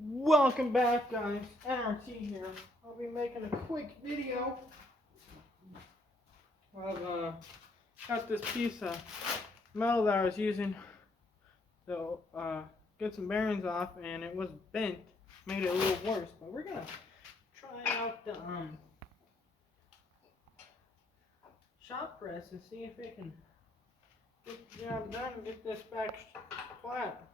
Welcome back, guys. N.R.T here. I'll be making a quick video. I've got this piece of metal that I was using to get some bearings off, and it was bent. Made it a little worse. But we're gonna try out the shop press and see if it can get the job done and get this back flat.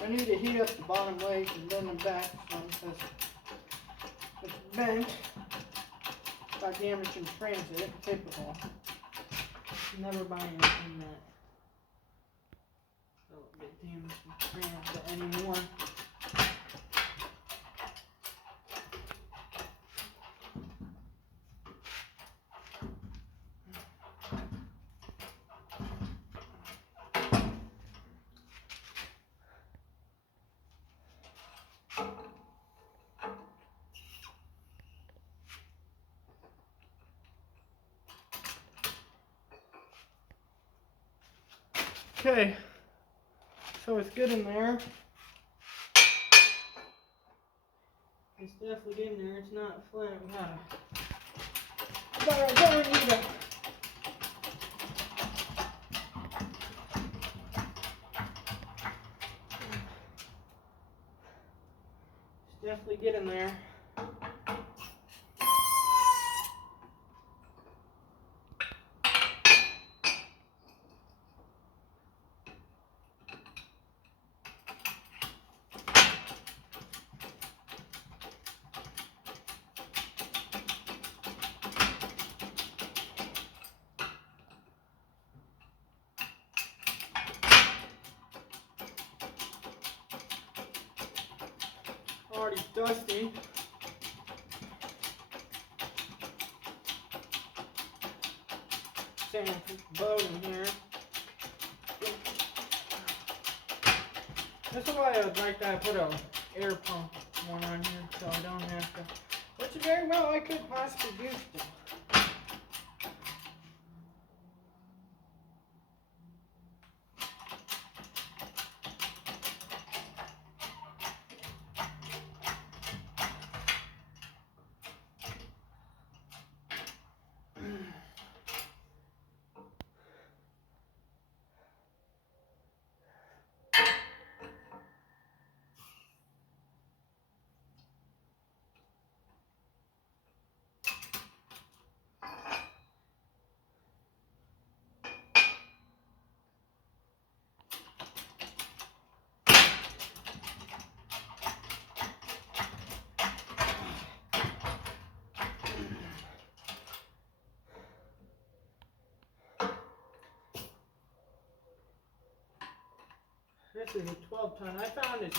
I need to heat up the bottom legs and bend them back because it's bent. Got damage in transit, typical. Never buy anything that's a little bit damaged in transit anymore. Okay, so it's good in there. It's definitely in there. It's not flat. I gotta need a It's definitely getting there. Already dusty. Sand boat in here. That's why I would like that. I put a air pump one on here so I don't have to. Which very well I could possibly use it. This is a 12-ton. I found a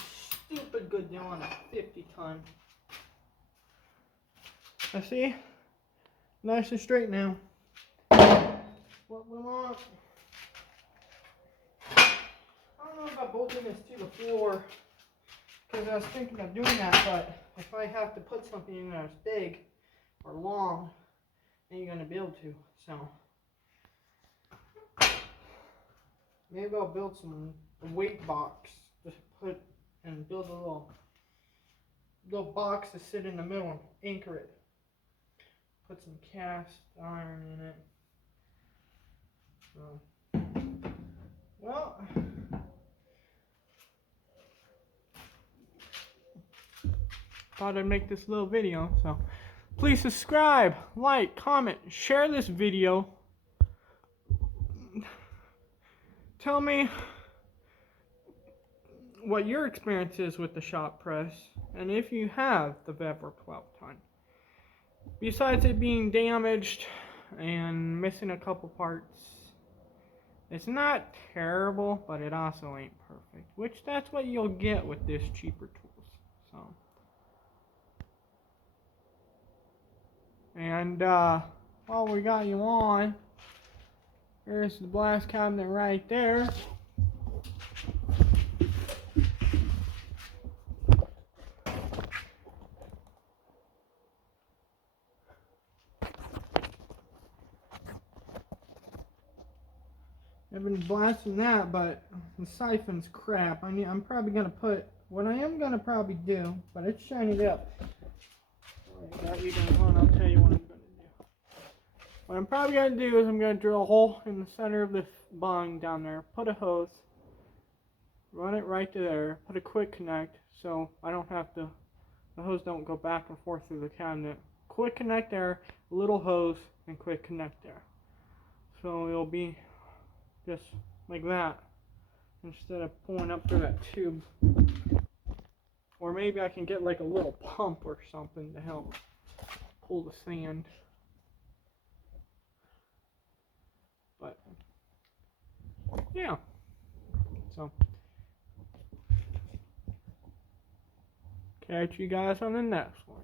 stupid good deal on a 50-ton. I see. Nice and straight now. What we want. I don't know about bolting this to the floor because I was thinking of doing that, but if I have to put something in that's big or long, then you're going to be able to. So maybe I'll build a weight box to put and build a little box to sit in the middle and anchor it. Put some cast iron in it. So, well, thought I'd make this little video. So please subscribe, like, comment, share this video. Tell me what your experience is with the shop press, and if you have the Vever 12-ton. Besides it being damaged and missing a couple parts, it's not terrible, but it also ain't perfect, which that's what you'll get with this cheaper tools. So, and while we got you on, here's the blast cabinet right there. I've been blasting that, but the siphon's crap. I'm probably gonna put what I am gonna probably do, but it's shining up. Without you guys on, I'll tell you what I'm gonna do. What I'm probably gonna do is I'm gonna drill a hole in the center of this bung down there, put a hose, run it right to there, put a quick connect so I don't have to, the hose don't go back and forth through the cabinet. Quick connect there, little hose, and quick connect there. So it'll be just like that instead of pulling up through that tube. Or maybe I can get like a little pump or something to help pull the sand. But yeah, so catch you guys on the next one.